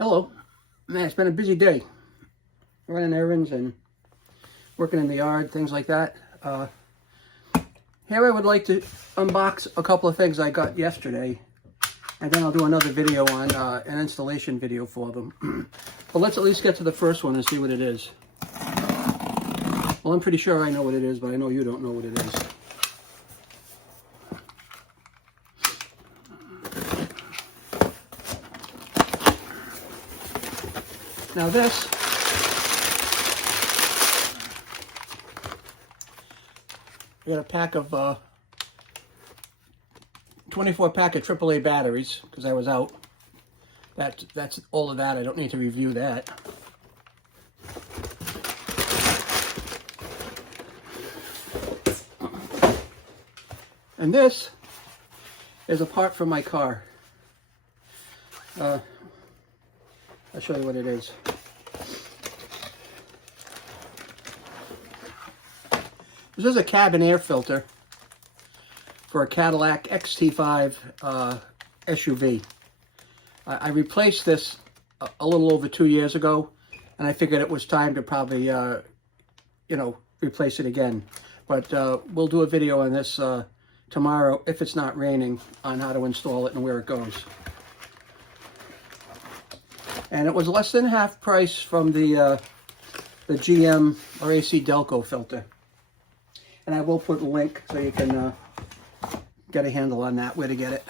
Hello. Man, it's been a busy day. Running errands and working in the yard, things like that. Here I would like to unbox a couple of things I got yesterday, and then I'll do another video on an installation video for them. But let's at least get to the first one and see what it is. Well, I'm pretty sure I know what it is, but I know you don't know what it is. Now this I got a pack of 24 pack of AAA batteries because I was out. That's all of that. I don't need to review that. And this is a part for my car. I'll show you what it is. This is a cabin air filter for a Cadillac XT5 SUV. I replaced this a little over 2 years ago, and I figured it was time to probably, replace it again. But we'll do a video on this tomorrow, if it's not raining, on how to install it and where it goes. And it was less than half price from the GM or AC Delco filter. And I will put a link so you can get a handle on that, where to get it.